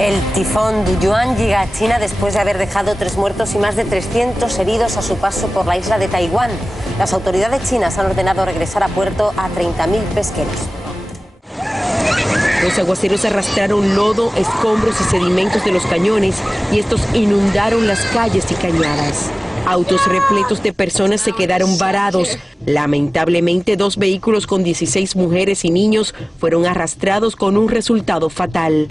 El tifón Duyuan llega a China después de haber dejado 3 muertos y más de 300 heridos a su paso por la isla de Taiwán. Las autoridades chinas han ordenado regresar a puerto a 30.000 pesqueros. Los aguaceros arrastraron lodo, escombros y sedimentos de los cañones y estos inundaron las calles y cañadas. Autos repletos de personas se quedaron varados. Lamentablemente, 2 vehículos con 16 mujeres y niños fueron arrastrados con un resultado fatal.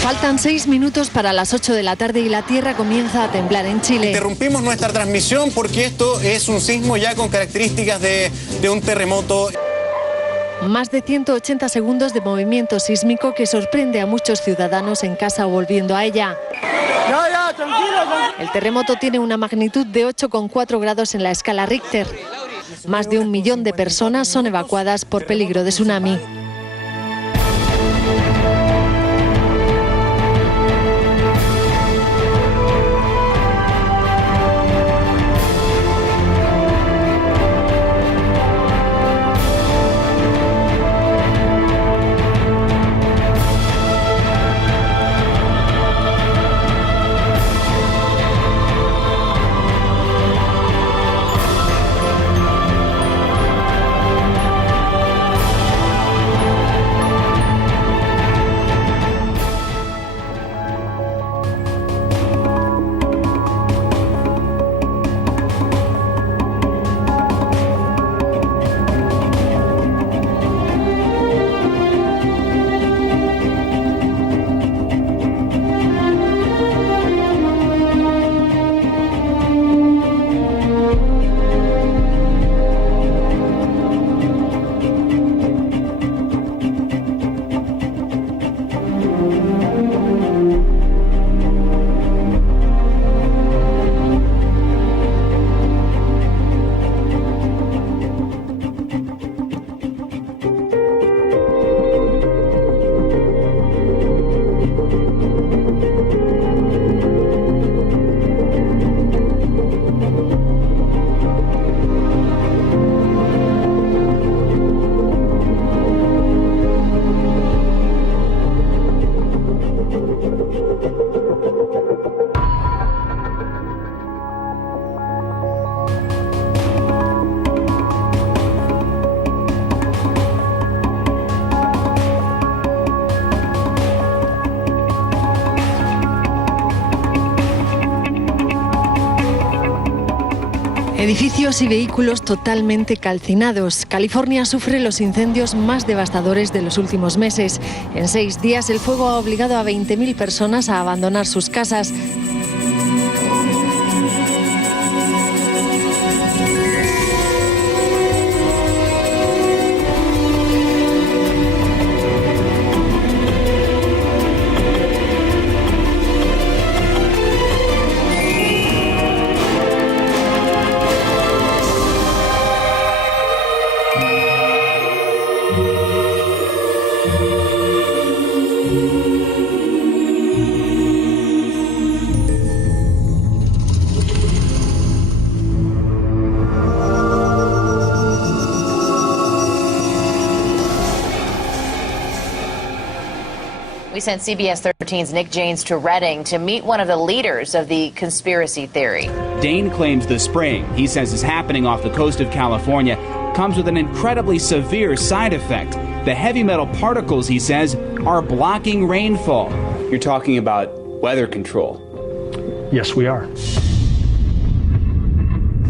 Faltan 6 minutos para las 8 de la tarde y la tierra comienza a temblar en Chile. Interrumpimos nuestra transmisión porque esto es un sismo ya con características de un terremoto. Más de 180 segundos de movimiento sísmico que sorprende a muchos ciudadanos en casa o volviendo a ella. El terremoto tiene una magnitud de 8,4 grados en la escala Richter. Más de 1 millón de personas son evacuadas por peligro de tsunami. Edificios y vehículos totalmente calcinados. California sufre los incendios más devastadores de los últimos meses. En 6 días el fuego ha obligado a 20.000 personas a abandonar sus casas. We sent CBS 13's Nick Janes to Reading to meet one of the leaders of the conspiracy theory. Dane claims the spraying he says is happening off the coast of California comes with an incredibly severe side effect. The heavy metal particles, he says, are blocking rainfall. You're talking about weather control. Yes, we are.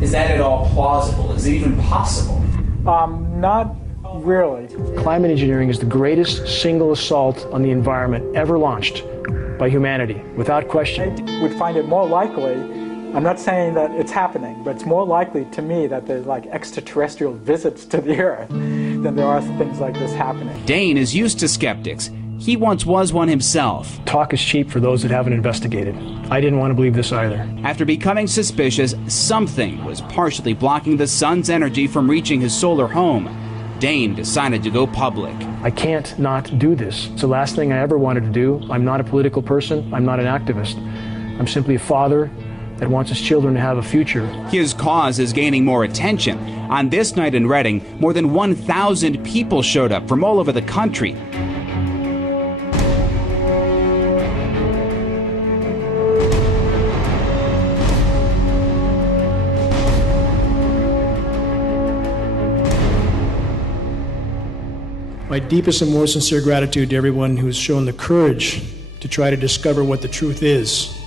Is that at all plausible? Is it even possible? Not really. Climate engineering is the greatest single assault on the environment ever launched by humanity, without question. I would find it more likely, I'm not saying that it's happening, but it's more likely to me that there's like extraterrestrial visits to the Earth than there are things like this happening. Dane is used to skeptics. He once was one himself. Talk is cheap for those that haven't investigated. I didn't want to believe this either. After becoming suspicious, something was partially blocking the sun's energy from reaching his solar home. Dane decided to go public. I can't not do this. It's the last thing I ever wanted to do. I'm not a political person. I'm not an activist. I'm simply a father that wants his children to have a future. His cause is gaining more attention. On this night in Reading, more than 1,000 people showed up from all over the country. My deepest and most sincere gratitude to everyone who has shown the courage to try to discover what the truth is.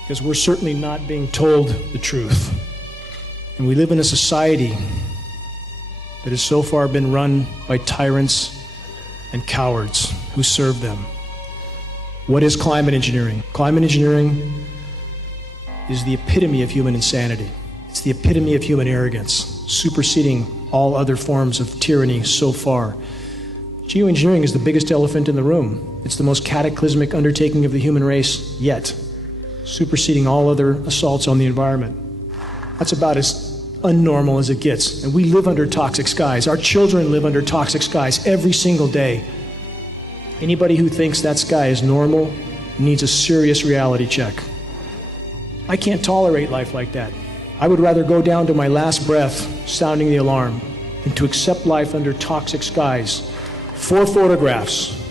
Because we're certainly not being told the truth. And we live in a society that has so far been run by tyrants and cowards who serve them. What is climate engineering? Climate engineering is the epitome of human insanity. It's the epitome of human arrogance, superseding all other forms of tyranny so far. Geoengineering is the biggest elephant in the room. It's the most cataclysmic undertaking of the human race yet. superseding all other assaults on the environment. That's about as unnormal as it gets. And we live under toxic skies. Our children live under toxic skies every single day. Anybody who thinks that sky is normal needs a serious reality check. I can't tolerate life like that. I would rather go down to my last breath sounding the alarm than to accept life under toxic skies. 4 photographs,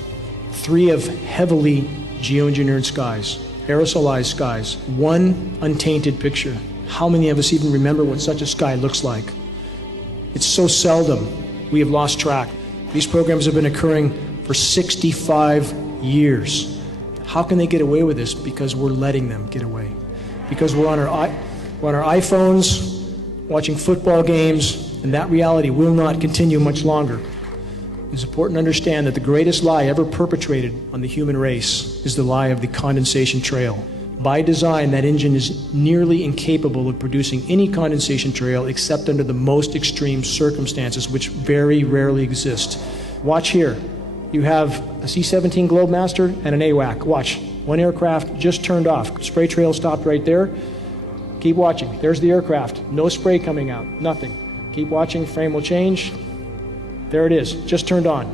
3 of heavily geoengineered skies, aerosolized skies, 1 untainted picture. How many of us even remember what such a sky looks like? It's so seldom. We have lost track. These programs have been occurring for 65 years. How can they get away with this? Because we're letting them get away. Because we're on our iPhones, watching football games, and that reality will not continue much longer. It's important to understand that the greatest lie ever perpetrated on the human race is the lie of the condensation trail. By design, that engine is nearly incapable of producing any condensation trail except under the most extreme circumstances, which very rarely exist. Watch here. You have a C-17 Globemaster and an AWAC. Watch. 1 aircraft just turned off. Spray trail stopped right there. Keep watching. There's the aircraft. No spray coming out. Nothing. Keep watching. Frame will change. There it is. Just turned on.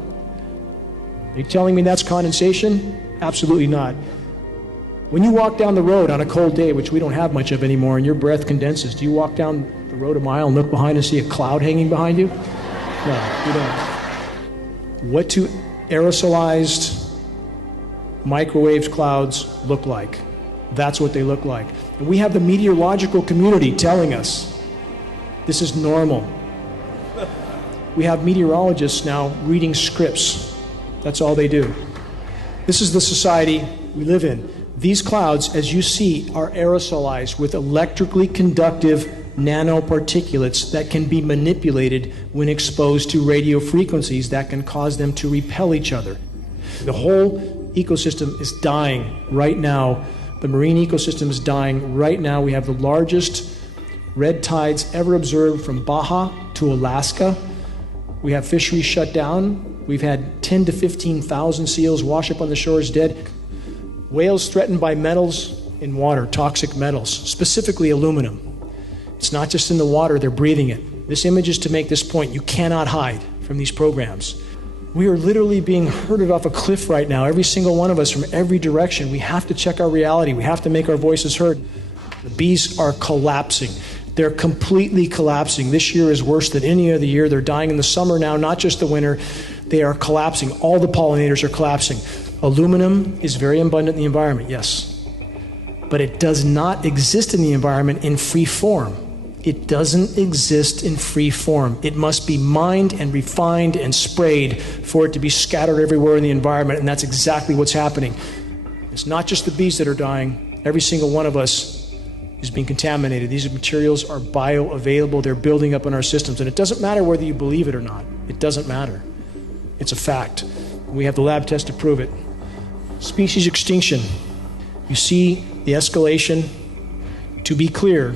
Are you telling me that's condensation? Absolutely not. When you walk down the road on a cold day, which we don't have much of anymore, and your breath condenses, do you walk down the road a mile and look behind and see a cloud hanging behind you? No, you don't. What do aerosolized microwave clouds look like? That's what they look like. And we have the meteorological community telling us this is normal. We have meteorologists now reading scripts. That's all they do. This is the society we live in. These clouds, as you see, are aerosolized with electrically conductive nanoparticulates that can be manipulated when exposed to radio frequencies that can cause them to repel each other. The whole ecosystem is dying right now. The marine ecosystem is dying right now. We have the largest red tides ever observed from Baja to Alaska. We have fisheries shut down. We've had 10 to 15,000 seals wash up on the shores dead. Whales threatened by metals in water, toxic metals, specifically aluminum. It's not just in the water, they're breathing it. This image is to make this point. You cannot hide from these programs. We are literally being herded off a cliff right now, every single one of us from every direction. We have to check our reality. We have to make our voices heard. The bees are collapsing. They're completely collapsing. This year is worse than any other year. They're dying in the summer now, not just the winter. They are collapsing. All the pollinators are collapsing. Aluminum is very abundant in the environment, yes. But it does not exist in the environment in free form. It doesn't exist in free form. It must be mined and refined and sprayed for it to be scattered everywhere in the environment, and that's exactly what's happening. It's not just the bees that are dying. Every single one of us is being contaminated. These materials are bioavailable. They're building up in our systems, and it doesn't matter whether you believe it or not. It doesn't matter. It's a fact. We have the lab test to prove it. Species extinction. You see the escalation. To be clear,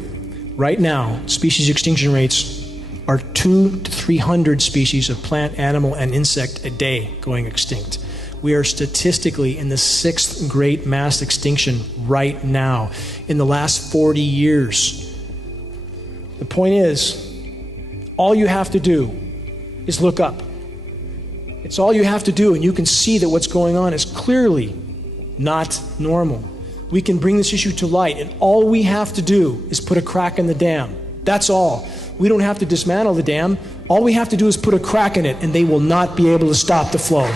right now, species extinction rates are 200 to 300 species of plant, animal, and insect a day going extinct. We are statistically in the 6th great mass extinction right now in the last 40 years. The point is, all you have to do is look up. It's all you have to do, and you can see that what's going on is clearly not normal. We can bring this issue to light, and all we have to do is put a crack in the dam. That's all. We don't have to dismantle the dam. All we have to do is put a crack in it, and they will not be able to stop the flow.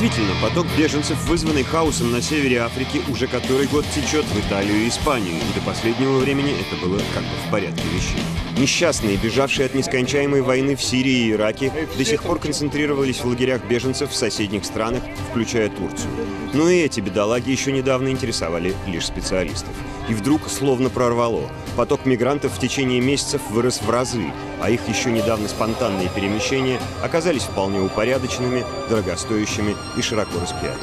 Действительно, поток беженцев, вызванный хаосом на севере Африки, уже который год течет в Италию и Испанию, и до последнего времени это было как бы в порядке вещей. Несчастные, бежавшие от нескончаемой войны в Сирии и Ираке, до сих пор концентрировались в лагерях беженцев в соседних странах, включая Турцию. Но и эти бедолаги еще недавно интересовали лишь специалистов. И вдруг словно прорвало. Поток мигрантов в течение месяцев вырос в разы, а их еще недавно спонтанные перемещения оказались вполне упорядоченными, дорогостоящими и широко распиаренными.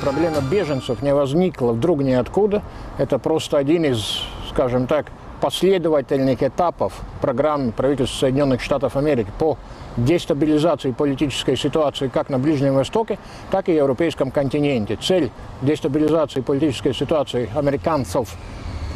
Проблема беженцев не возникла вдруг ниоткуда. Это просто один из, скажем так, последовательных этапов программы правительства Соединенных Штатов Америки по дестабилизации политической ситуации как на Ближнем Востоке, так и на европейском континенте. Цель дестабилизации политической ситуации американцев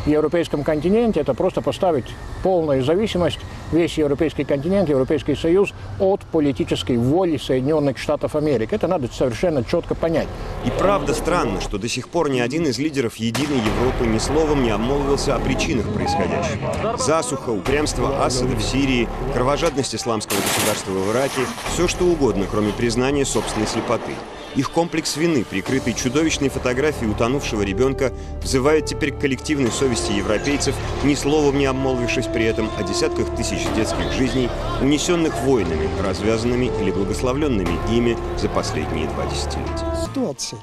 в европейском континенте – это просто поставить полную зависимость весь европейский континент, Европейский Союз от политической воли Соединенных Штатов Америки. Это надо совершенно четко понять. И правда странно, что до сих пор ни один из лидеров единой Европы ни словом не обмолвился о причинах происходящего. Засуха, упрямство Асада в Сирии, кровожадность исламского государства в Ираке – все что угодно, кроме признания собственной слепоты. Их комплекс вины, прикрытый чудовищной фотографией утонувшего ребенка, взывает теперь к коллективной совести европейцев, ни словом не обмолвившись при этом о десятках тысяч детских жизней, унесенных войнами, развязанными или благословленными ими за последние 2 десятилетия.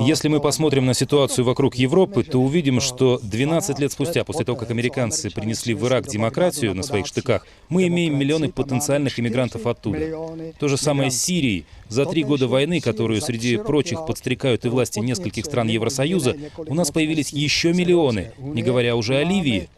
Если мы посмотрим на ситуацию вокруг Европы, то увидим, что 12 лет спустя, после того, как американцы принесли в Ирак демократию на своих штыках, мы имеем миллионы потенциальных иммигрантов оттуда. То же самое с Сирией. За 3 года войны, которую среди прочих подстрекают и власти нескольких стран Евросоюза, у нас появились еще миллионы, не говоря уже о Ливии.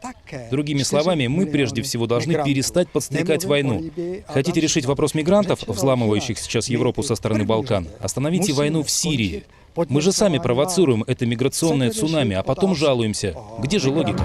Другими словами, мы прежде всего должны перестать подстрекать войну. Хотите решить вопрос мигрантов, взламывающих сейчас Европу со стороны Балкан? Остановите войну в Сирии. Мы же сами провоцируем это миграционное цунами, а потом жалуемся. Где же логика?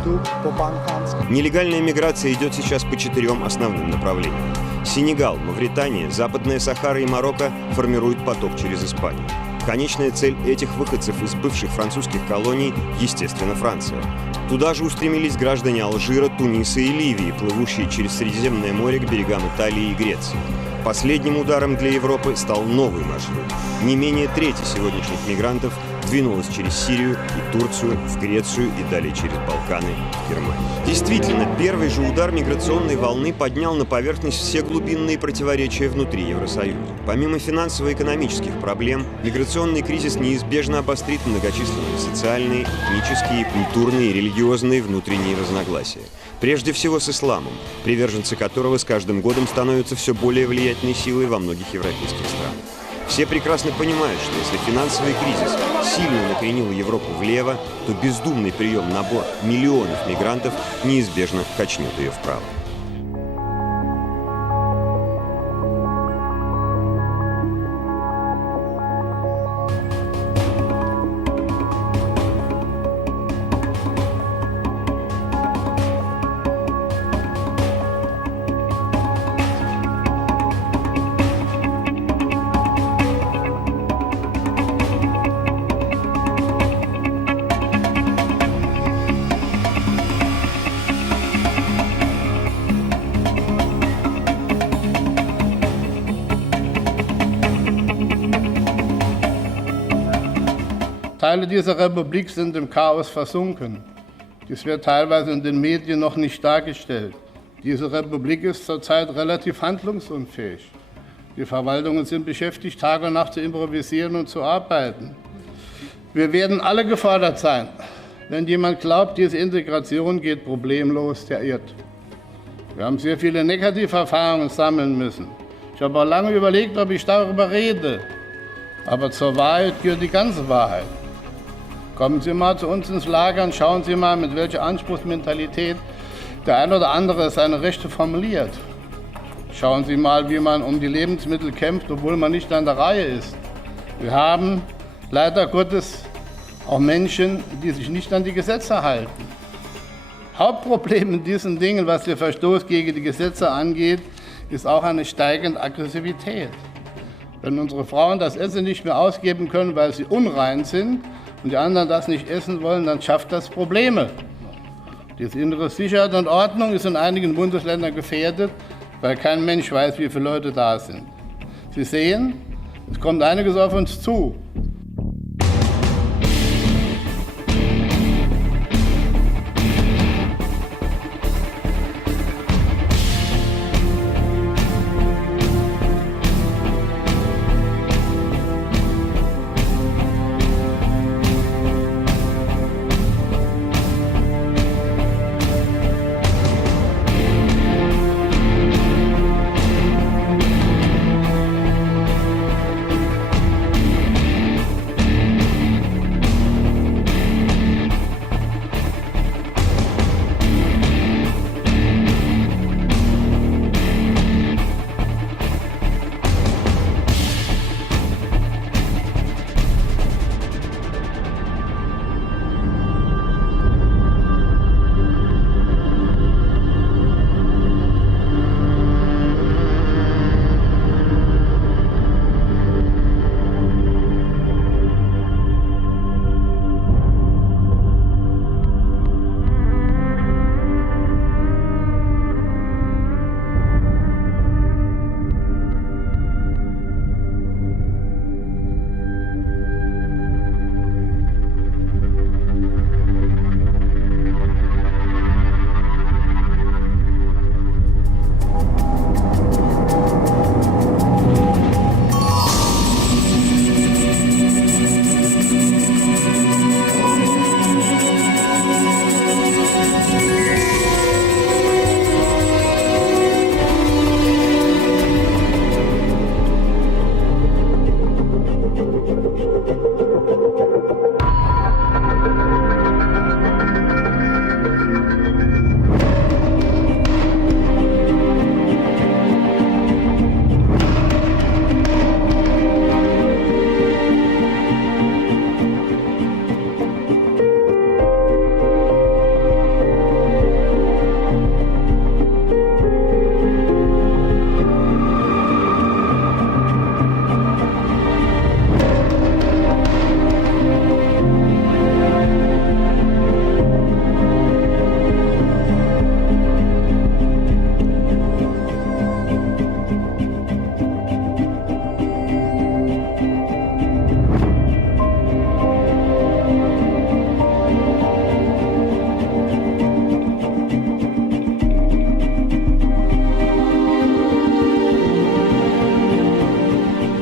Нелегальная миграция идет сейчас по 4 основным направлениям. Сенегал, Мавритания, Западная Сахара и Марокко формируют поток через Испанию. Конечная цель этих выходцев из бывших французских колоний, естественно, Франция. Туда же устремились граждане Алжира, Туниса и Ливии, плывущие через Средиземное море к берегам Италии и Греции. Последним ударом для Европы стал новый маршрут. Не менее трети сегодняшних мигрантов двинулась через Сирию и Турцию, в Грецию и далее через Балканы в Германию. Действительно, первый же удар миграционной волны поднял на поверхность все глубинные противоречия внутри Евросоюза. Помимо финансово-экономических проблем, миграционный кризис неизбежно обострит многочисленные социальные, этнические, культурные и религиозные внутренние разногласия. Прежде всего с исламом, приверженцы которого с каждым годом становятся все более влиятельной силой во многих европейских странах. Все прекрасно понимают, что если финансовый кризис сильно накренил Европу влево, то бездумный прием на борт миллионов мигрантов неизбежно качнет ее вправо. Teile dieser Republik sind im Chaos versunken. Dies wird teilweise in den Medien noch nicht dargestellt. Diese Republik ist zurzeit relativ handlungsunfähig. Die Verwaltungen sind beschäftigt, Tag und Nacht zu improvisieren und zu arbeiten. Wir werden alle gefordert sein. Wenn jemand glaubt, diese Integration geht problemlos, der irrt. Wir haben sehr viele Negativerfahrungen sammeln müssen. Ich habe auch lange überlegt, ob ich darüber rede. Aber zur Wahrheit gehört die ganze Wahrheit. Kommen Sie mal zu uns ins Lager und schauen Sie mal, mit welcher Anspruchsmentalität der ein oder andere seine Rechte formuliert. Schauen Sie mal, wie man um die Lebensmittel kämpft, obwohl man nicht an der Reihe ist. Wir haben leider Gottes auch Menschen, die sich nicht an die Gesetze halten. Hauptproblem in diesen Dingen, was den Verstoß gegen die Gesetze angeht, ist auch eine steigende Aggressivität. Wenn unsere Frauen das Essen nicht mehr ausgeben können, weil sie unrein sind und die anderen das nicht essen wollen, dann schafft das Probleme. Diese innere Sicherheit und Ordnung ist in einigen Bundesländern gefährdet, weil kein Mensch weiß, wie viele Leute da sind. Sie sehen, es kommt einiges auf uns zu.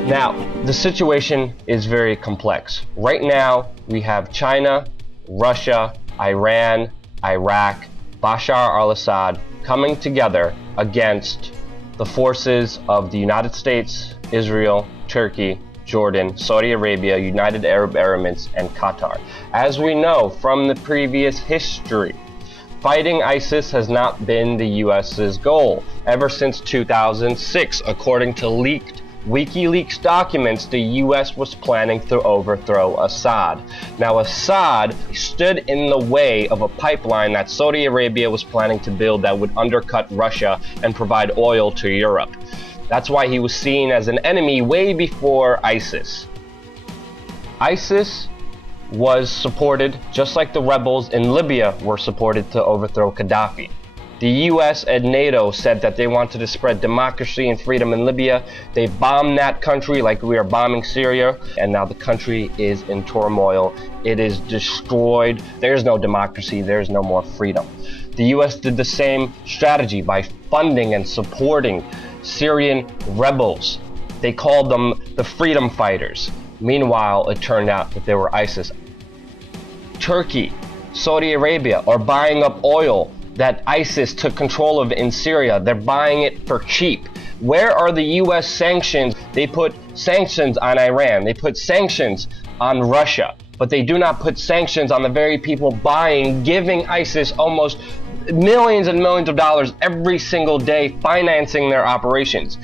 Now, the situation is very complex. Right now, we have China, Russia, Iran, Iraq, Bashar al-Assad coming together against the forces of the United States, Israel, Turkey, Jordan, Saudi Arabia, United Arab Emirates, and Qatar. As we know from the previous history, fighting ISIS has not been the US's goal. Ever since 2006, according to leaked WikiLeaks documents, the US was planning to overthrow Assad. Now, Assad stood in the way of a pipeline that Saudi Arabia was planning to build that would undercut Russia and provide oil to Europe. That's why he was seen as an enemy way before ISIS. ISIS was supported, just like the rebels in Libya were supported to overthrow Gaddafi. The US and NATO said that they wanted to spread democracy and freedom in Libya. They bombed that country like we are bombing Syria, and now the country is in turmoil. It is destroyed. There's no democracy. There's no more freedom. The US did the same strategy by funding and supporting Syrian rebels. They called them the freedom fighters. Meanwhile, it turned out that they were ISIS. Turkey, Saudi Arabia are buying up oil that ISIS took control of in Syria. They're buying it for cheap. Where are the US sanctions? They put sanctions on Iran. They put sanctions on Russia. But they do not put sanctions on the very people buying, giving ISIS almost millions and millions of dollars every single day, financing their operations.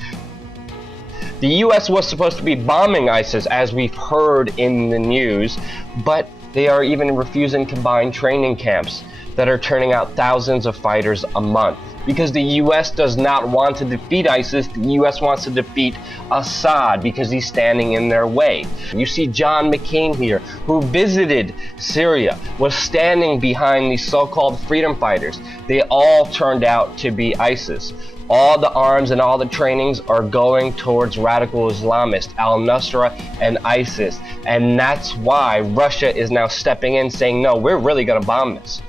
The US was supposed to be bombing ISIS, as we've heard in the news, but they are even refusing to buy training camps that are turning out thousands of fighters a month. Because the US does not want to defeat ISIS, the US wants to defeat Assad because he's standing in their way. You see John McCain here, who visited Syria, was standing behind these so-called freedom fighters. They all turned out to be ISIS. All the arms and all the trainings are going towards radical Islamists, al-Nusra and ISIS. And that's why Russia is now stepping in saying, no, we're really gonna bomb this.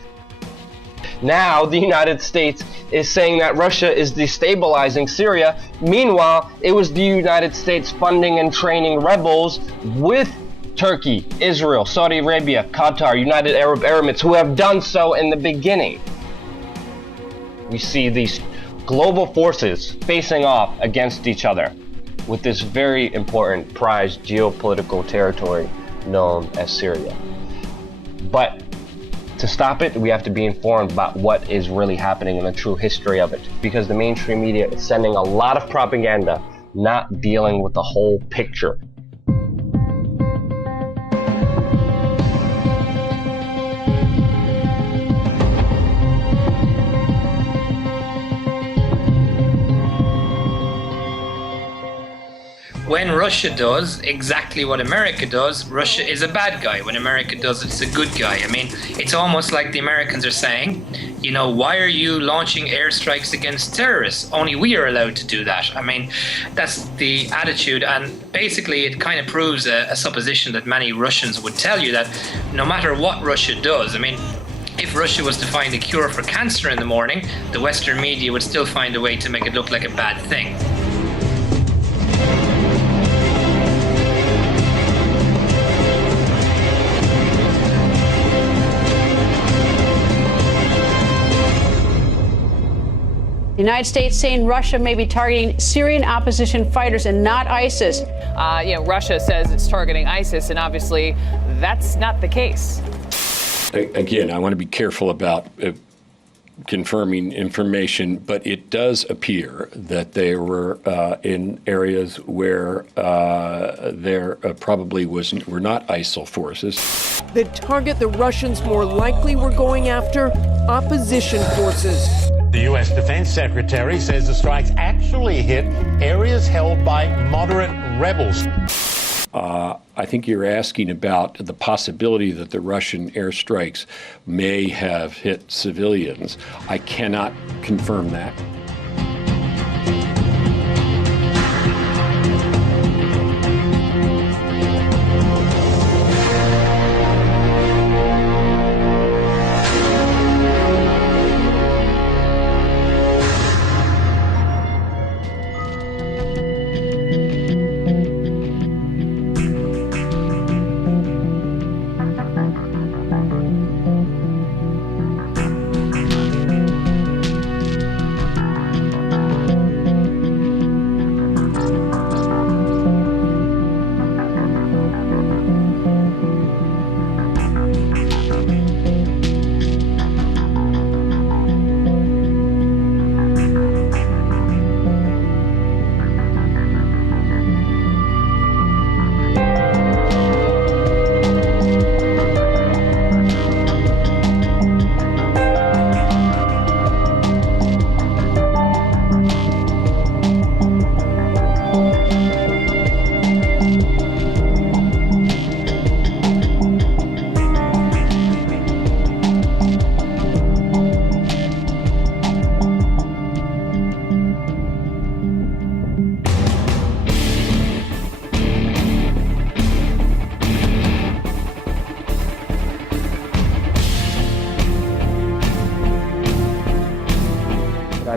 Now, the United States is saying that Russia is destabilizing Syria. Meanwhile, it was the United States funding and training rebels with Turkey, Israel, Saudi Arabia, Qatar, United Arab Emirates, who have done so in the beginning. We see these global forces facing off against each other with this very important prized geopolitical territory known as Syria. But to stop it, we have to be informed about what is really happening and the true history of it, because the mainstream media is sending a lot of propaganda, not dealing with the whole picture. When Russia does exactly what America does, Russia is a bad guy. When America does, it's a good guy. I mean, it's almost like the Americans are saying, you know, why are you launching airstrikes against terrorists? Only we are allowed to do that. I mean, that's the attitude, and basically it kind of proves a supposition that many Russians would tell you, that no matter what Russia does, I mean, if Russia was to find a cure for cancer in the morning, the Western media would still find a way to make it look like a bad thing. The United States saying Russia may be targeting Syrian opposition fighters and not ISIS. Russia says it's targeting ISIS, and obviously that's not the case. Again, I want to be careful about confirming information, but it does appear that they were in areas where there probably were not ISIL forces. The target the Russians more likely were going after? Opposition forces. The U.S. Defense Secretary says the strikes actually hit areas held by moderate rebels. I think you're asking about the possibility that the Russian airstrikes may have hit civilians. I cannot confirm that.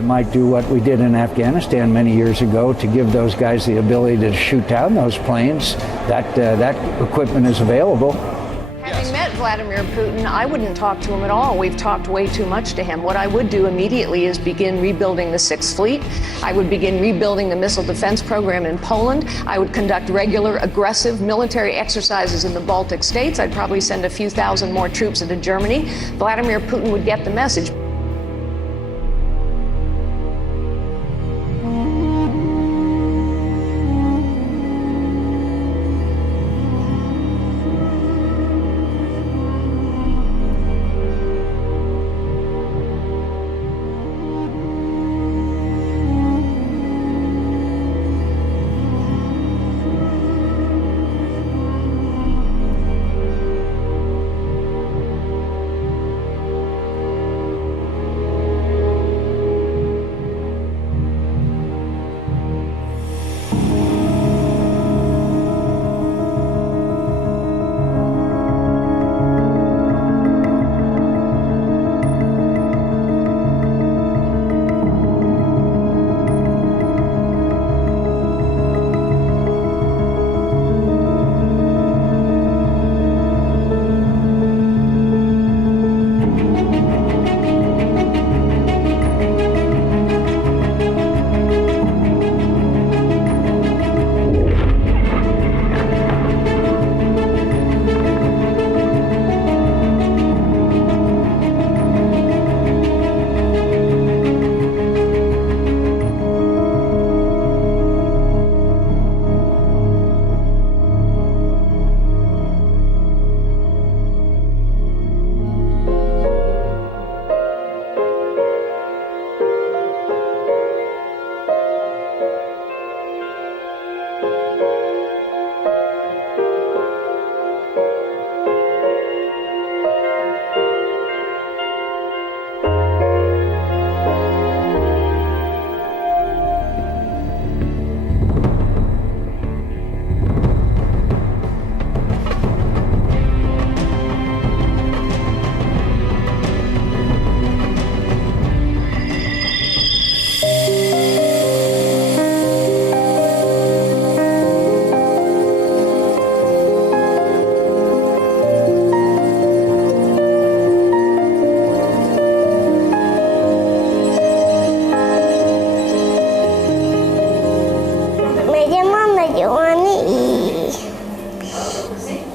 I might do what we did in Afghanistan many years ago to give those guys the ability to shoot down those planes. That equipment is available. Having met Vladimir Putin, I wouldn't talk to him at all. We've talked way too much to him. What I would do immediately is begin rebuilding the Sixth Fleet. I would begin rebuilding the missile defense program in Poland. I would conduct regular, aggressive military exercises in the Baltic states. I'd probably send a few thousand more troops into Germany. Vladimir Putin would get the message.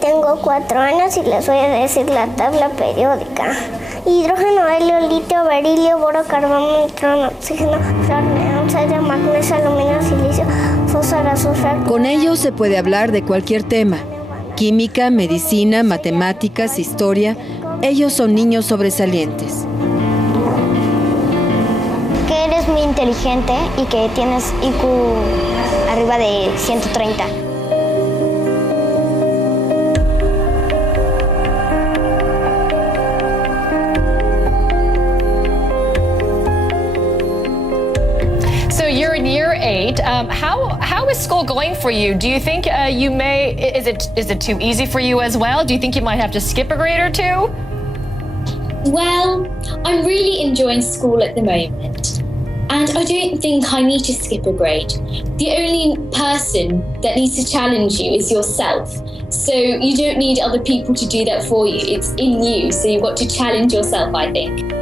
Tengo 4 años y les voy a decir la tabla periódica. Hidrógeno, helio, litio, berilio, boro, carbono, nitrógeno, oxígeno, flúor, neón, sodio, magnesio, aluminio, silicio, fósforo, azufre. Con ellos se puede hablar de cualquier tema. Química, medicina, matemáticas, historia. Ellos son niños sobresalientes. Que eres muy inteligente y que tienes IQ arriba de 130. So you're in year 8. How is school going for you? Do you think you may? Is it too easy for you as well? Do you think you might have to skip a grade or two? Well, I'm really enjoying school at the moment, and I don't think I need to skip a grade. The only person that needs to challenge you is yourself. So you don't need other people to do that for you. It's in you, so you've got to challenge yourself, I think.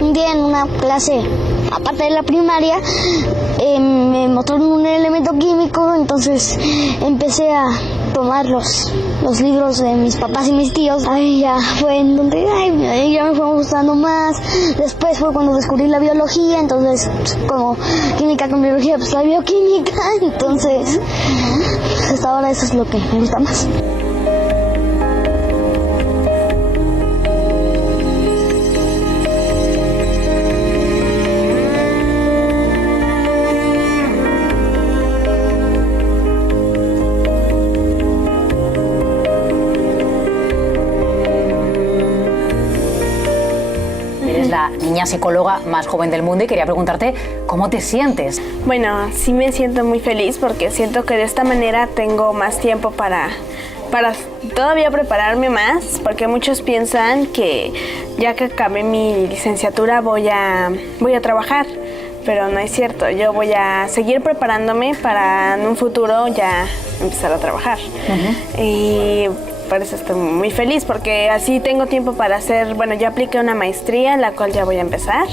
Un día en una clase, aparte de la primaria, me mostraron un elemento químico, entonces empecé a tomar los libros de mis papás y mis tíos. Ahí ya fue en donde ya me fue gustando más. Después fue cuando descubrí la biología, entonces como química con biología, pues la bioquímica, entonces hasta ahora eso es lo que me gusta más. eres la niña psicóloga más joven del mundo y quería preguntarte cómo te sientes. Bueno, sí me siento muy feliz porque siento que de esta manera tengo más tiempo para todavía prepararme más, porque muchos piensan que ya que acabé mi licenciatura voy a trabajar, pero no es cierto. Yo voy a seguir preparándome para en un futuro ya empezar a trabajar. Y por eso estoy muy feliz, porque así tengo tiempo para hacer, bueno, yo apliqué una maestría, la cual ya voy a empezar,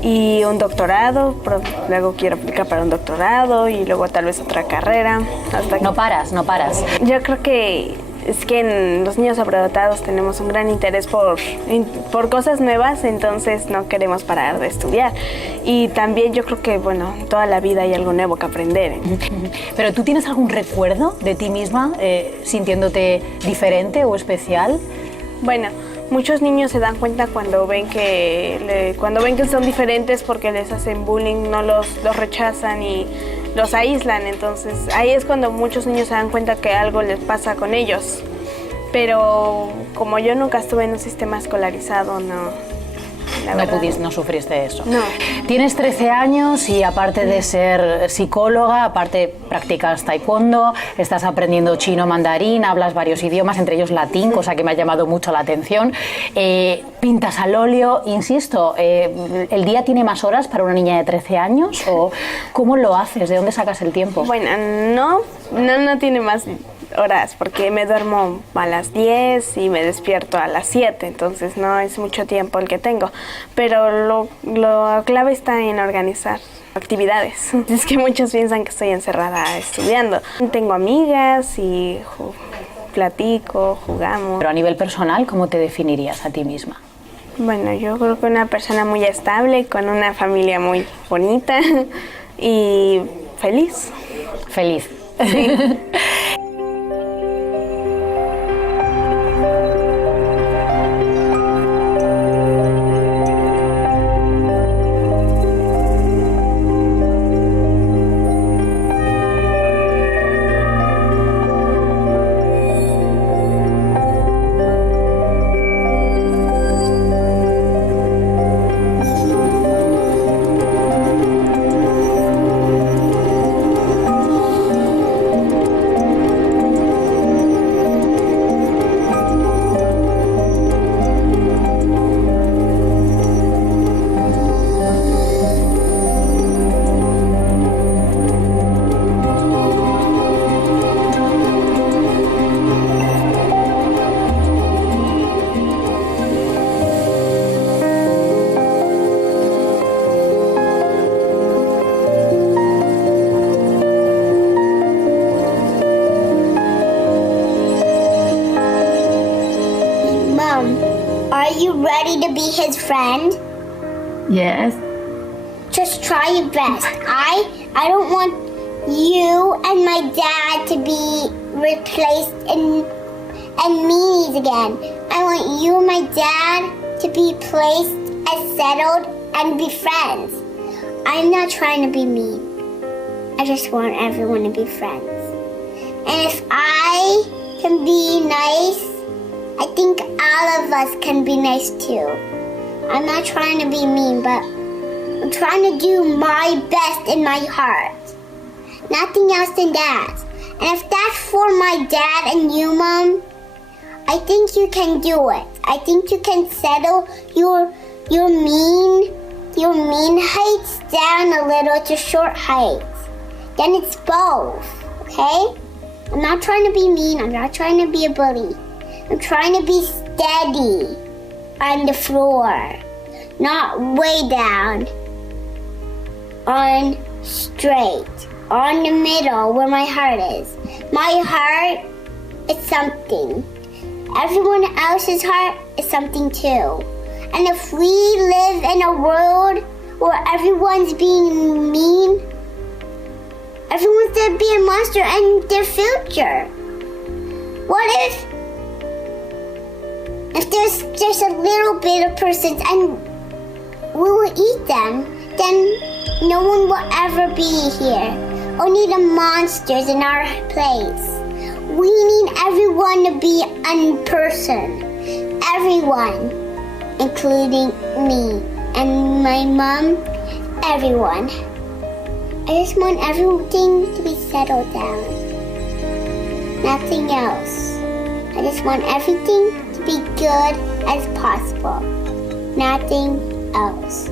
y un doctorado, luego quiero aplicar para un doctorado y luego tal vez otra carrera. Hasta que... No paras. Yo creo que es que en los niños sobredotados tenemos un gran interés por cosas nuevas, entonces no queremos parar de estudiar. Y también yo creo que, bueno, toda la vida hay algo nuevo que aprender. ¿Pero tú tienes algún recuerdo de ti misma sintiéndote diferente o especial? Bueno, muchos niños se dan cuenta cuando ven que son diferentes porque les hacen bullying, no los rechazan y los aíslan, entonces ahí es cuando muchos niños se dan cuenta que algo les pasa con ellos. Pero como yo nunca estuve en un sistema escolarizado, no sufriste eso. No. Tienes 13 años y aparte de ser psicóloga, aparte practicas taekwondo, estás aprendiendo chino, mandarín, hablas varios idiomas, entre ellos latín, cosa que me ha llamado mucho la atención. Pintas al óleo, insisto, ¿el día tiene más horas para una niña de 13 años? ¿O cómo lo haces? ¿De dónde sacas el tiempo? Bueno, no tiene más horas, porque me duermo a las 10 y me despierto a las 7, entonces no es mucho tiempo el que tengo, pero lo clave está en organizar actividades. Es que muchos piensan que estoy encerrada estudiando. Tengo amigas y platico, jugamos. Pero a nivel personal, ¿cómo te definirías a ti misma? Bueno, yo creo que una persona muy estable, con una familia muy bonita y feliz. Feliz. Sí. Are you ready to be his friend? Yes. Just try your best. I don't want you and my dad to be replaced and meanies again. I want you and my dad to be placed as settled and be friends. I'm not trying to be mean. I just want everyone to be friends. And if I can be nice, I think all of us can be nice too. I'm not trying to be mean, but I'm trying to do my best in my heart. Nothing else than that. And if that's for my dad and you, Mom, I think you can do it. I think you can settle your mean heights down a little to short heights. Then it's both, okay? I'm not trying to be mean. I'm not trying to be a bully. I'm trying to be steady on the floor, not way down, on straight, on the middle where my heart is. My heart is something. Everyone else's heart is something too. And if we live in a world where everyone's being mean, everyone's gonna be a monster in their future. What if there's just a little bit of persons and we will eat them, then no one will ever be here. Only the monsters in our place. We need everyone to be a person. Everyone. including me and my mom, everyone. I just want everything to be settled down. Nothing else. I just want everything to be good as possible. Nothing else.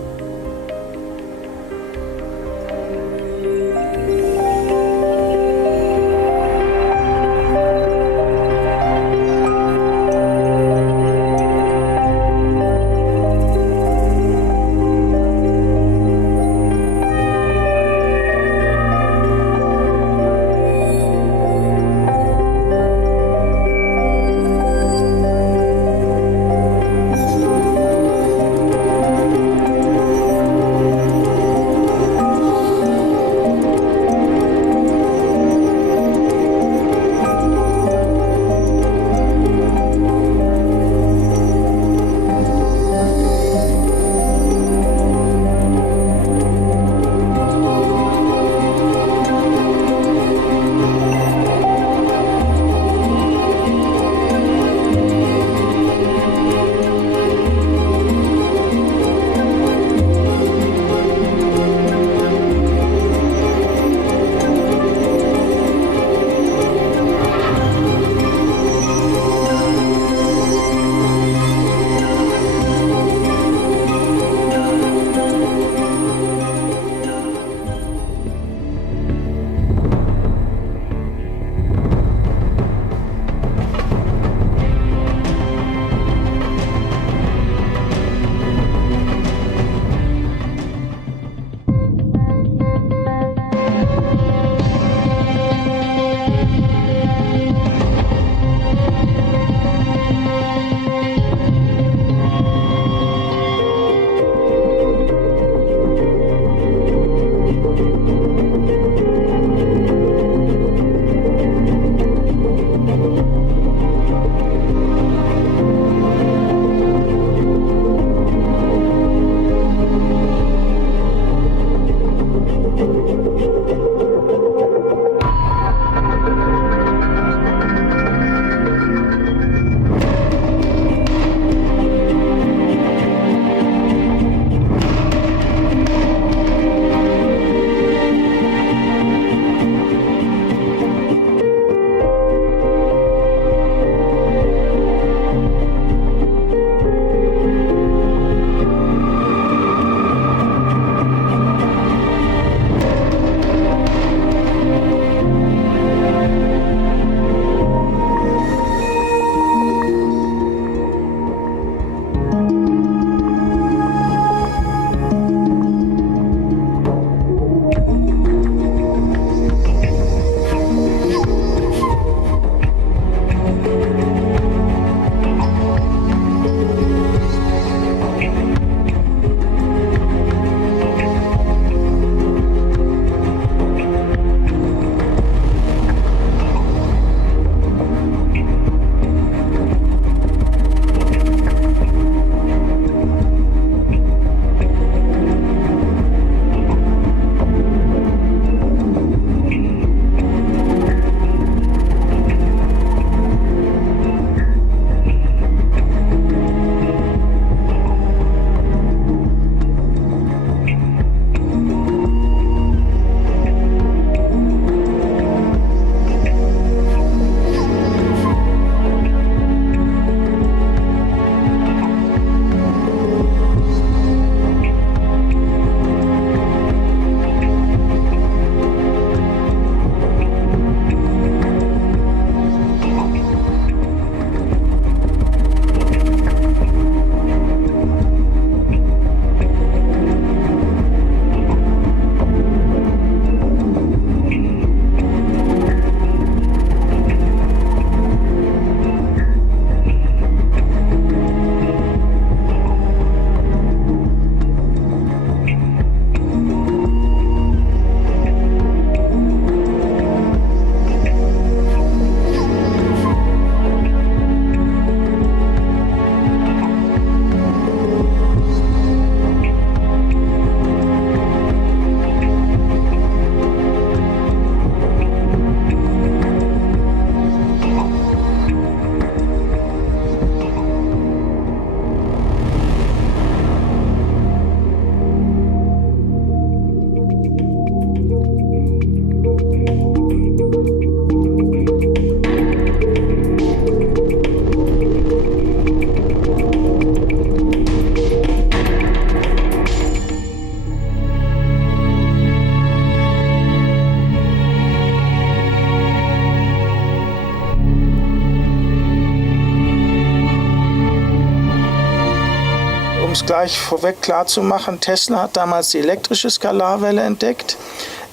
Um es gleich vorweg klar zu machen, Tesla hat damals die elektrische Skalarwelle entdeckt,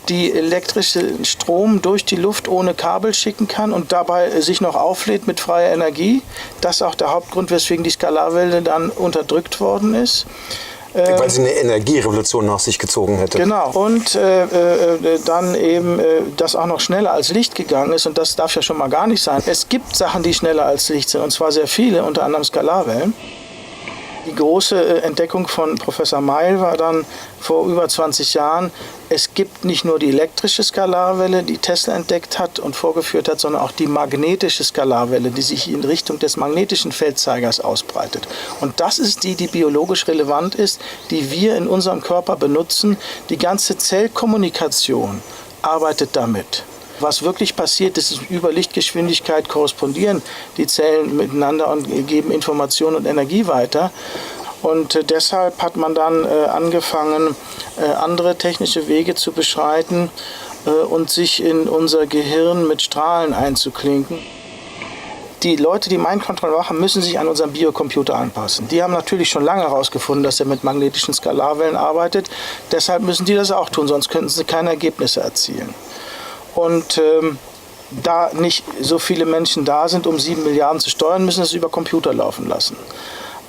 die elektrischen Strom durch die Luft ohne Kabel schicken kann und dabei sich noch auflädt mit freier Energie. Das ist auch der Hauptgrund, weswegen die Skalarwelle dann unterdrückt worden ist. Weil sie eine Energierevolution nach sich gezogen hätte. Genau. Und dann eben, das auch noch schneller als Licht gegangen ist. Und das darf ja schon mal gar nicht sein. Es gibt Sachen, die schneller als Licht sind. Und zwar sehr viele, unter anderem Skalarwellen. Die große Entdeckung von Professor Meil war dann vor über 20 Jahren, es gibt nicht nur die elektrische Skalarwelle, die Tesla entdeckt hat und vorgeführt hat, sondern auch die magnetische Skalarwelle, die sich in Richtung des magnetischen Feldzeigers ausbreitet. Und das ist die biologisch relevant ist, die wir in unserem Körper benutzen. Die ganze Zellkommunikation arbeitet damit. Was wirklich passiert, ist, über Lichtgeschwindigkeit korrespondieren die Zellen miteinander und geben Information und Energie weiter. Und deshalb hat man dann angefangen, andere technische Wege zu beschreiten und sich in unser Gehirn mit Strahlen einzuklinken. Die Leute, die Mind Control machen, müssen sich an unseren Biocomputer anpassen. Die haben natürlich schon lange herausgefunden, dass er mit magnetischen Skalarwellen arbeitet. Deshalb müssen die das auch tun, sonst könnten sie keine Ergebnisse erzielen. Und da nicht so viele Menschen da sind, um 7 Milliarden zu steuern, müssen sie es über Computer laufen lassen.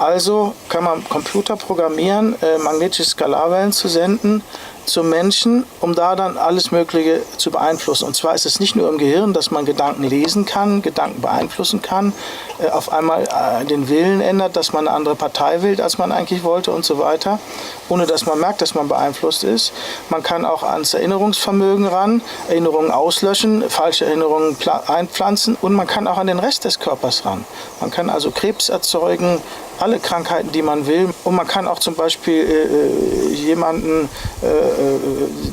Also kann man Computer programmieren, magnetische Skalarwellen zu senden zu Menschen, um da dann alles Mögliche zu beeinflussen. Und zwar ist es nicht nur im Gehirn, dass man Gedanken lesen kann, Gedanken beeinflussen kann, auf einmal den Willen ändert, dass man eine andere Partei wählt, als man eigentlich wollte und so weiter, ohne dass man merkt, dass man beeinflusst ist. Man kann auch ans Erinnerungsvermögen ran, Erinnerungen auslöschen, falsche Erinnerungen einpflanzen und man kann auch an den Rest des Körpers ran. Man kann also Krebs erzeugen, alle Krankheiten, die man will. Und man kann auch zum Beispiel jemanden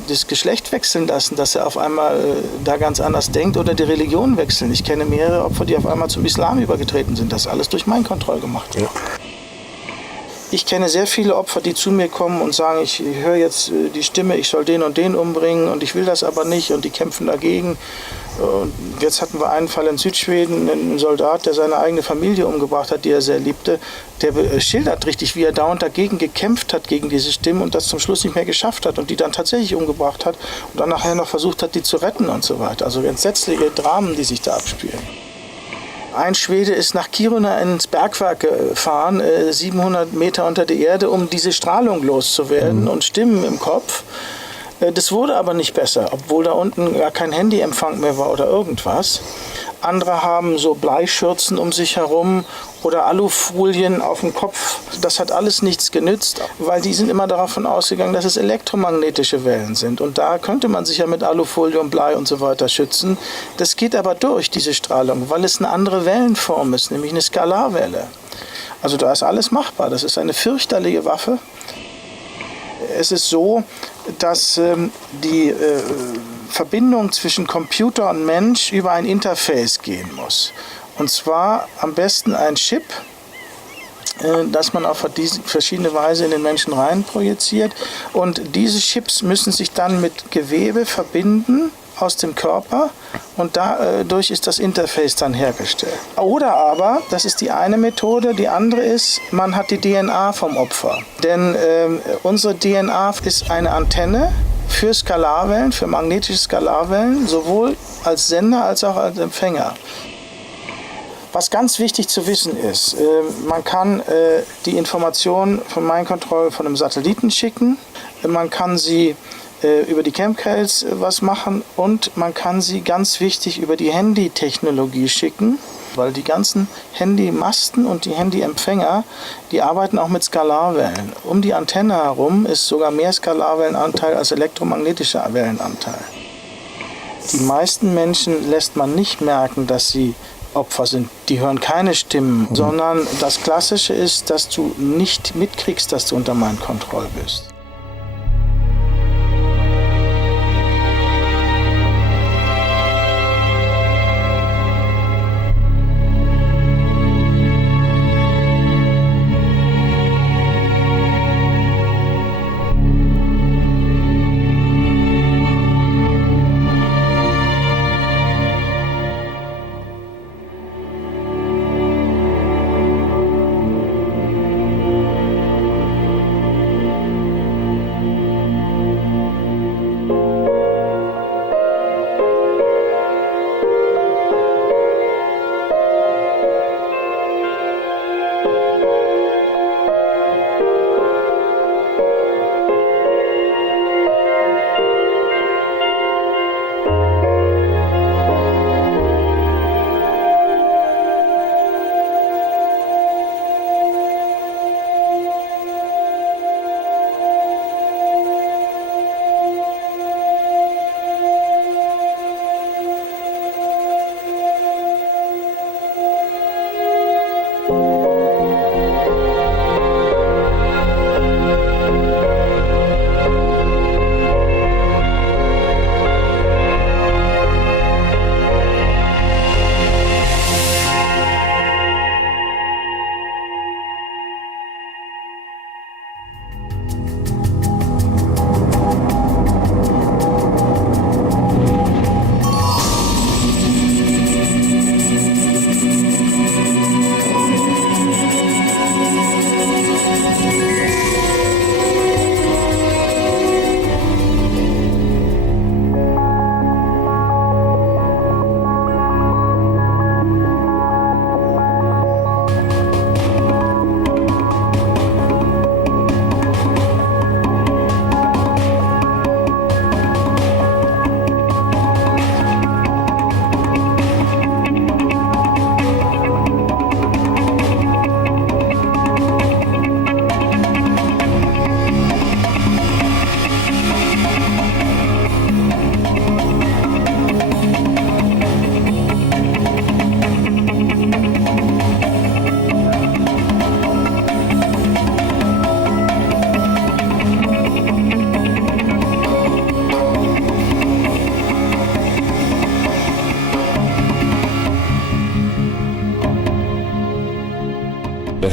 das Geschlecht wechseln lassen, dass er auf einmal da ganz anders denkt oder die Religion wechseln. Ich kenne mehrere Opfer, die auf einmal zum Islam übergetreten sind. Das ist alles durch Mind Control gemacht. Ja. Ich kenne sehr viele Opfer, die zu mir kommen und sagen, ich höre jetzt die Stimme, ich soll den und den umbringen und ich will das aber nicht und die kämpfen dagegen. Und jetzt hatten wir einen Fall in Südschweden, einen Soldat, der seine eigene Familie umgebracht hat, die er sehr liebte. Der schildert richtig, wie er dauernd dagegen gekämpft hat, gegen diese Stimmen und das zum Schluss nicht mehr geschafft hat und die dann tatsächlich umgebracht hat und dann nachher noch versucht hat, die zu retten und so weiter. Also entsetzliche Dramen, die sich da abspielen. Ein Schwede ist nach Kiruna ins Bergwerk gefahren, 700 Meter unter die Erde, um diese Strahlung loszuwerden und Stimmen im Kopf. Das wurde aber nicht besser, obwohl da unten gar kein Handyempfang mehr war oder irgendwas. Andere haben so Bleischürzen um sich herum oder Alufolien auf dem Kopf. Das hat alles nichts genützt, weil die sind immer davon ausgegangen, dass es elektromagnetische Wellen sind. Und da könnte man sich ja mit Alufolie und Blei und so weiter schützen. Das geht aber durch, diese Strahlung, weil es eine andere Wellenform ist, nämlich eine Skalarwelle. Also da ist alles machbar. Das ist eine fürchterliche Waffe. Es ist so, dass die Verbindung zwischen Computer und Mensch über ein Interface gehen muss. Und zwar am besten ein Chip, das man auf verschiedene Weise in den Menschen rein projiziert. Und diese Chips müssen sich dann mit Gewebe verbinden aus dem Körper und dadurch ist das Interface dann hergestellt. Oder aber, das ist die eine Methode, die andere ist, man hat die DNA vom Opfer. Denn unsere DNA ist eine Antenne für Skalarwellen, für magnetische Skalarwellen, sowohl als Sender als auch als Empfänger. Was ganz wichtig zu wissen ist, man kann die Informationen von Mind Control von einem Satelliten schicken, man kann sie über die Chemtrails was machen und man kann sie ganz wichtig über die Handy-Technologie schicken, weil die ganzen Handymasten und die Handyempfänger, die arbeiten auch mit Skalarwellen. Um die Antenne herum ist sogar mehr Skalarwellenanteil als elektromagnetischer Wellenanteil. Die meisten Menschen lässt man nicht merken, dass sie Opfer sind. Die hören keine Stimmen, sondern das Klassische ist, dass du nicht mitkriegst, dass du unter Mind Control bist.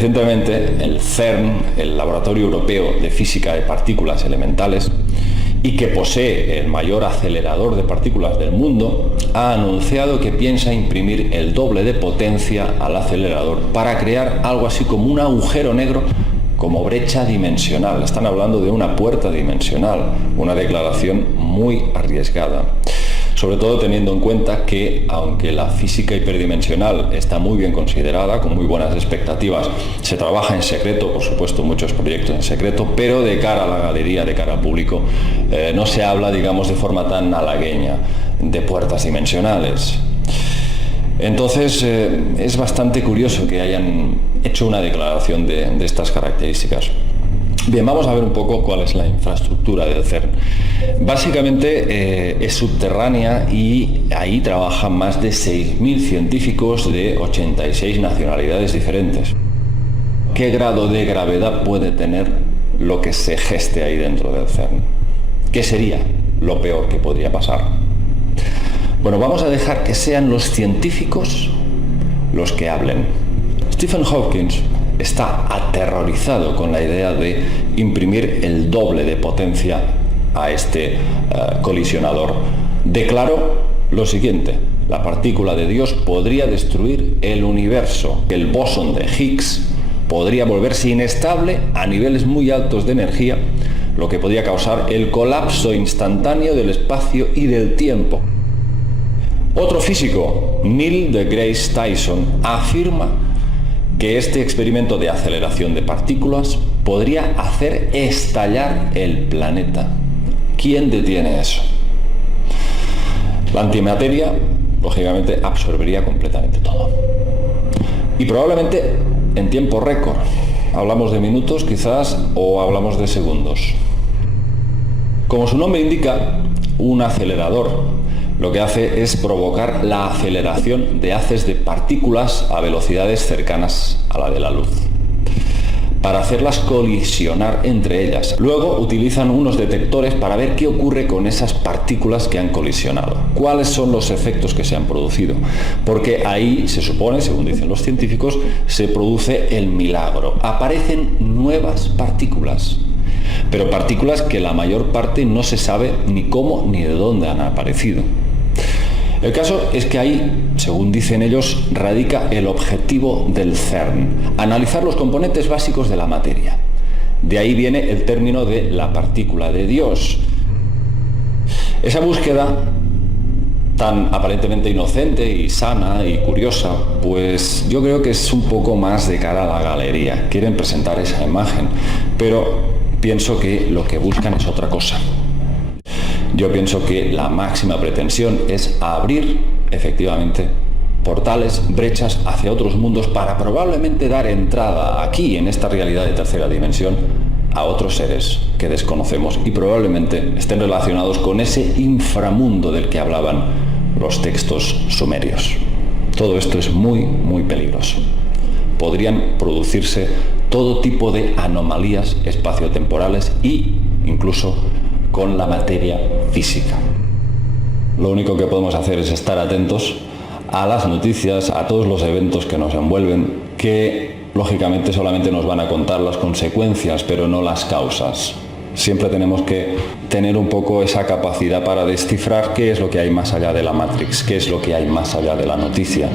Recientemente, el CERN, el Laboratorio Europeo de Física de Partículas Elementales, y que posee el mayor acelerador de partículas del mundo, ha anunciado que piensa imprimir el doble de potencia al acelerador para crear algo así como un agujero negro como brecha dimensional. Están hablando de una puerta dimensional, una declaración muy arriesgada. Sobre todo teniendo en cuenta que, aunque la física hiperdimensional está muy bien considerada, con muy buenas expectativas, se trabaja en secreto, por supuesto muchos proyectos en secreto, pero de cara a la galería, de cara al público, no se habla, digamos, de forma tan halagueña de puertas dimensionales. Entonces, es bastante curioso que hayan hecho una declaración de estas características. Bien, vamos a ver un poco cuál es la infraestructura del CERN. Básicamente es subterránea y ahí trabajan más de 6.000 científicos de 86 nacionalidades diferentes. ¿Qué grado de gravedad puede tener lo que se geste ahí dentro del CERN? ¿Qué sería lo peor que podría pasar? Bueno, vamos a dejar que sean los científicos los que hablen. Stephen Hawking está aterrorizado con la idea de imprimir el doble de potencia a este colisionador. Declaró lo siguiente: la partícula de Dios podría destruir el universo. El bosón de Higgs podría volverse inestable a niveles muy altos de energía, lo que podría causar el colapso instantáneo del espacio y del tiempo. Otro físico, Neil deGrasse Tyson, afirma que este experimento de aceleración de partículas podría hacer estallar el planeta. ¿Quién detiene eso? La antimateria, lógicamente, absorbería completamente todo. Y probablemente en tiempo récord. Hablamos de minutos quizás o hablamos de segundos. Como su nombre indica, un acelerador lo que hace es provocar la aceleración de haces de partículas a velocidades cercanas a la de la luz, para hacerlas colisionar entre ellas. Luego utilizan unos detectores para ver qué ocurre con esas partículas que han colisionado, cuáles son los efectos que se han producido, porque ahí se supone, según dicen los científicos, se produce el milagro. Aparecen nuevas partículas, pero partículas que la mayor parte no se sabe ni cómo ni de dónde han aparecido. El caso es que ahí, según dicen ellos, radica el objetivo del CERN: analizar los componentes básicos de la materia. De ahí viene el término de la partícula de Dios. Esa búsqueda, tan aparentemente inocente y sana y curiosa, pues yo creo que es un poco más de cara a la galería. Quieren presentar esa imagen, pero pienso que lo que buscan es otra cosa. Yo pienso que la máxima pretensión es abrir, efectivamente, portales, brechas hacia otros mundos para probablemente dar entrada aquí, en esta realidad de tercera dimensión, a otros seres que desconocemos y probablemente estén relacionados con ese inframundo del que hablaban los textos sumerios. Todo esto es muy, muy peligroso. Podrían producirse todo tipo de anomalías espaciotemporales e incluso con la materia física. Lo único que podemos hacer es estar atentos a las noticias, a todos los eventos que nos envuelven, que lógicamente solamente nos van a contar las consecuencias, pero no las causas. Siempre tenemos que tener un poco esa capacidad para descifrar qué es lo que hay más allá de la Matrix, qué es lo que hay más allá de la noticia.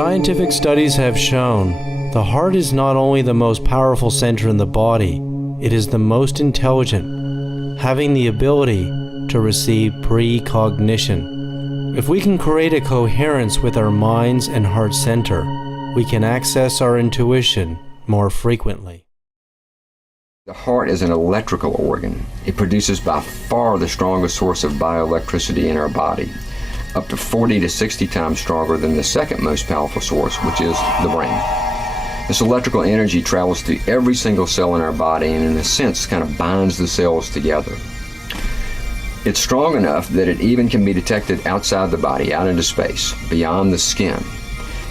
Scientific studies have shown the heart is not only the most powerful center in the body, it is the most intelligent, having the ability to receive precognition. If we can create a coherence with our minds and heart center, we can access our intuition more frequently. The heart is an electrical organ. It produces by far the strongest source of bioelectricity in our body, up to 40 to 60 times stronger than the second most powerful source, which is the brain. This electrical energy travels through every single cell in our body and in a sense kind of binds the cells together. It's strong enough that it even can be detected outside the body, out into space, beyond the skin.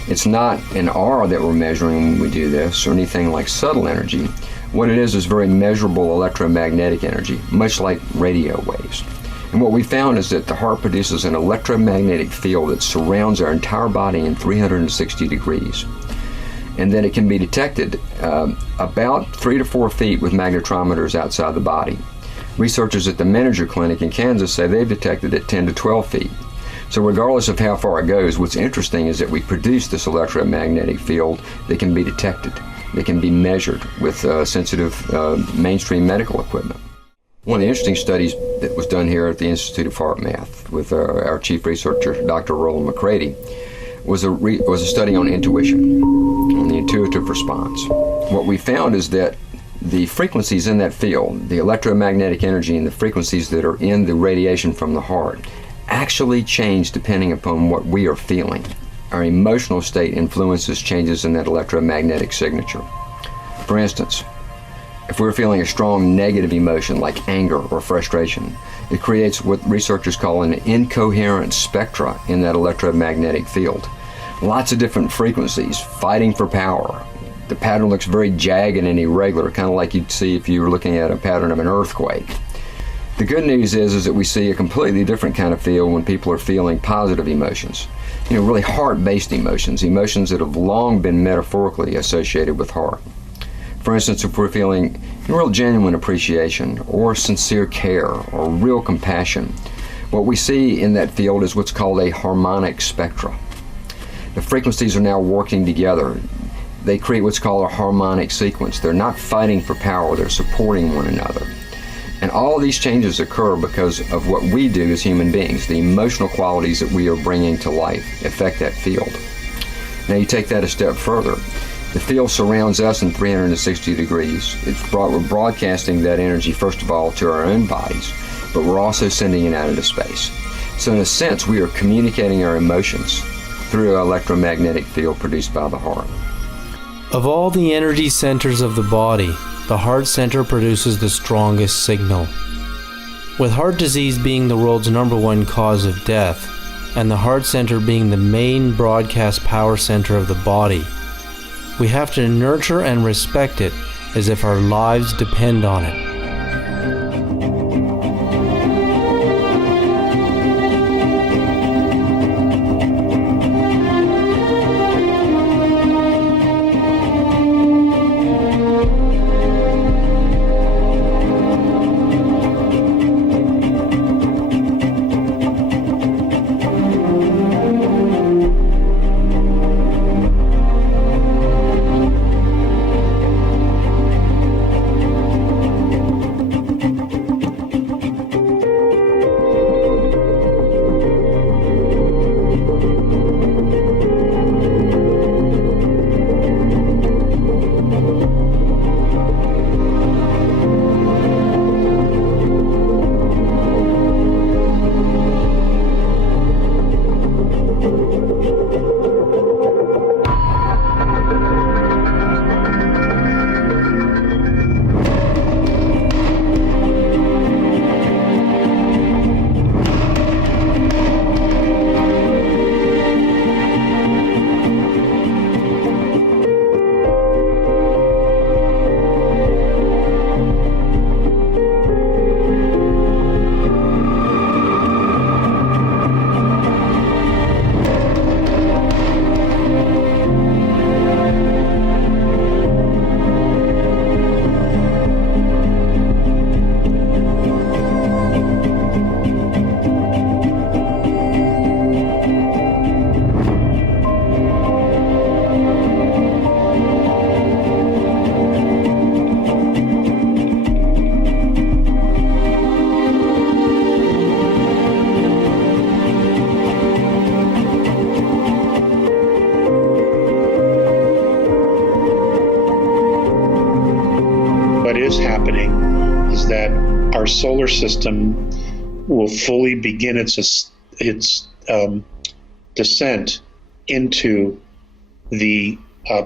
It's not an aura that we're measuring when we do this or anything like subtle energy. What it is very measurable electromagnetic energy, much like radio waves. And what we found is that the heart produces an electromagnetic field that surrounds our entire body in 360 degrees. And then it can be detected about 3 to 4 feet with magnetometers outside the body. Researchers at the Menninger Clinic in Kansas say they've detected it 10 to 12 feet. So regardless of how far it goes, what's interesting is that we produce this electromagnetic field that can be detected, that can be measured with sensitive mainstream medical equipment. One of the interesting studies that was done here at the Institute of Heart Math with our chief researcher, Dr. Roland McCready, was a study on intuition, on the intuitive response. What we found is that the frequencies in that field, the electromagnetic energy and the frequencies that are in the radiation from the heart, actually change depending upon what we are feeling. Our emotional state influences changes in that electromagnetic signature. For instance, if we're feeling a strong negative emotion like anger or frustration, it creates what researchers call an incoherent spectra in that electromagnetic field. Lots of different frequencies fighting for power. The pattern looks very jagged and irregular, kind of like you'd see if you were looking at a pattern of an earthquake. The good news is that we see a completely different kind of feel when people are feeling positive emotions. Really heart-based emotions, emotions that have long been metaphorically associated with heart. For instance, if we're feeling real genuine appreciation or sincere care or real compassion, what we see in that field is what's called a harmonic spectra. The frequencies are now working together. They create what's called a harmonic sequence. They're not fighting for power, they're supporting one another. And all of these changes occur because of what we do as human beings. The emotional qualities that we are bringing to life affect that field. Now you take that a step further. The field surrounds us in 360 degrees. We're broadcasting that energy, first of all, to our own bodies, but we're also sending it out into space. So in a sense, we are communicating our emotions through an electromagnetic field produced by the heart. Of all the energy centers of the body, the heart center produces the strongest signal. With heart disease being the world's #1 cause of death, and the heart center being the main broadcast power center of the body, we have to nurture and respect it as if our lives depend on it. that our solar system will fully begin its descent into the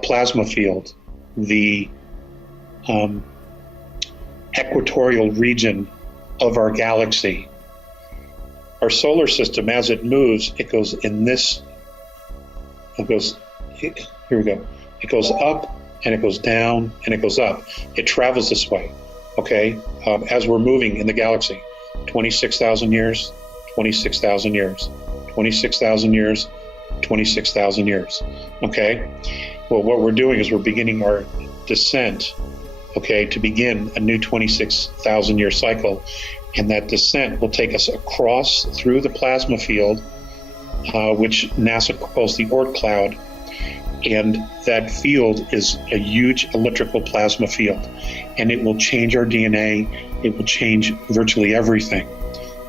plasma field, the equatorial region of our galaxy. Our solar system, as it moves, it goes in this, here we go. It goes up and it goes down and it goes up. It travels this way, okay? As we're moving in the galaxy, 26,000 years, 26,000 years, 26,000 years, 26,000 years, okay? Well, what we're doing is we're beginning our descent, okay, to begin a new 26,000 year cycle. And that descent will take us across through the plasma field, which NASA calls the Oort cloud. And that field is a huge electrical plasma field. And it will change our DNA. It will change virtually everything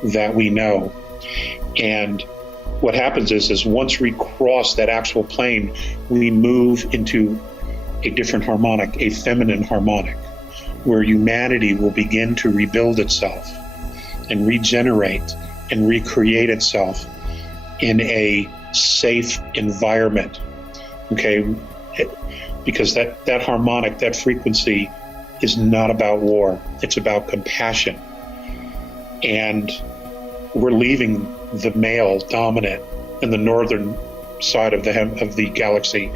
that we know. And what happens is once we cross that actual plane, we move into a different harmonic, a feminine harmonic, where humanity will begin to rebuild itself and regenerate and recreate itself in a safe environment, okay? Because that harmonic, that frequency is not about war, it's about compassion. And we're leaving the male dominant in the northern side of the galaxy.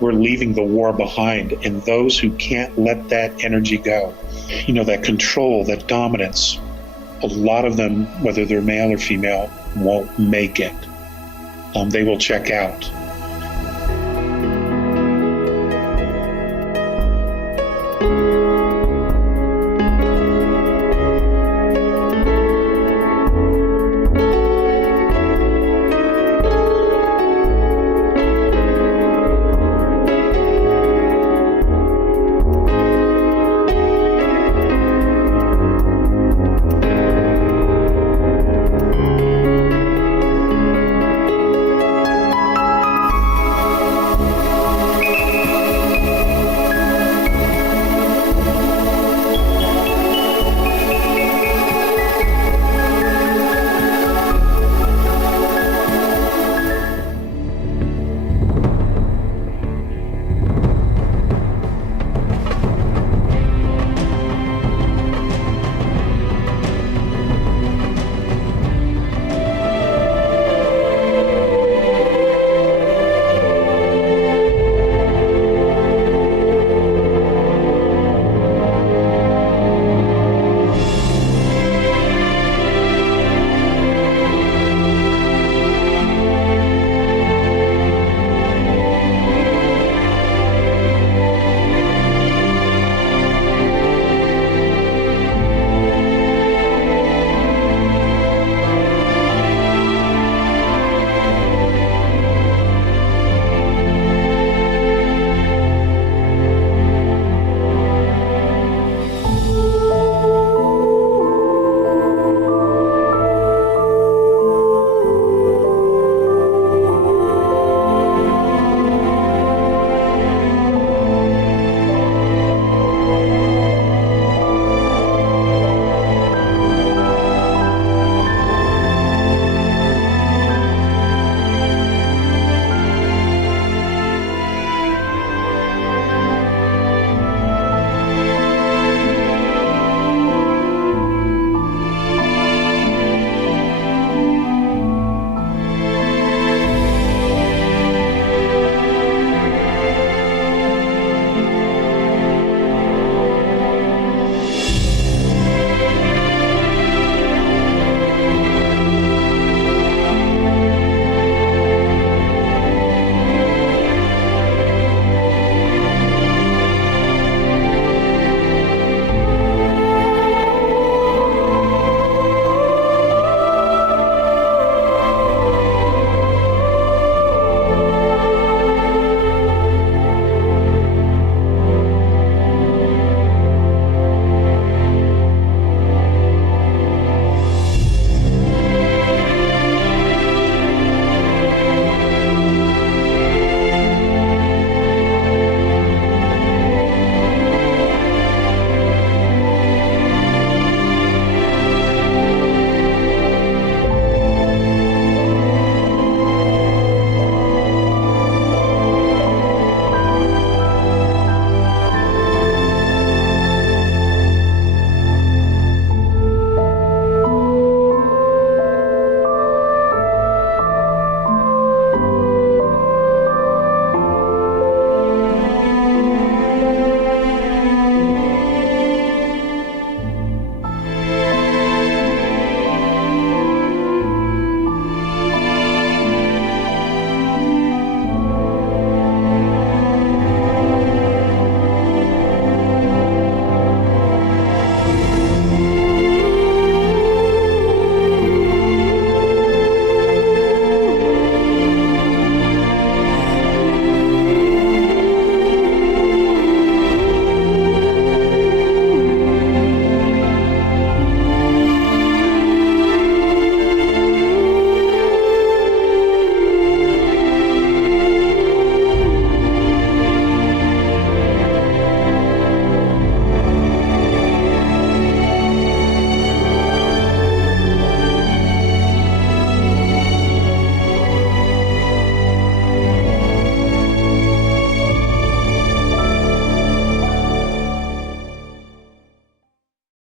We're leaving the war behind, and those who can't let that energy go, you know, that control, that dominance, a lot of them, whether they're male or female, won't make it. They will check out.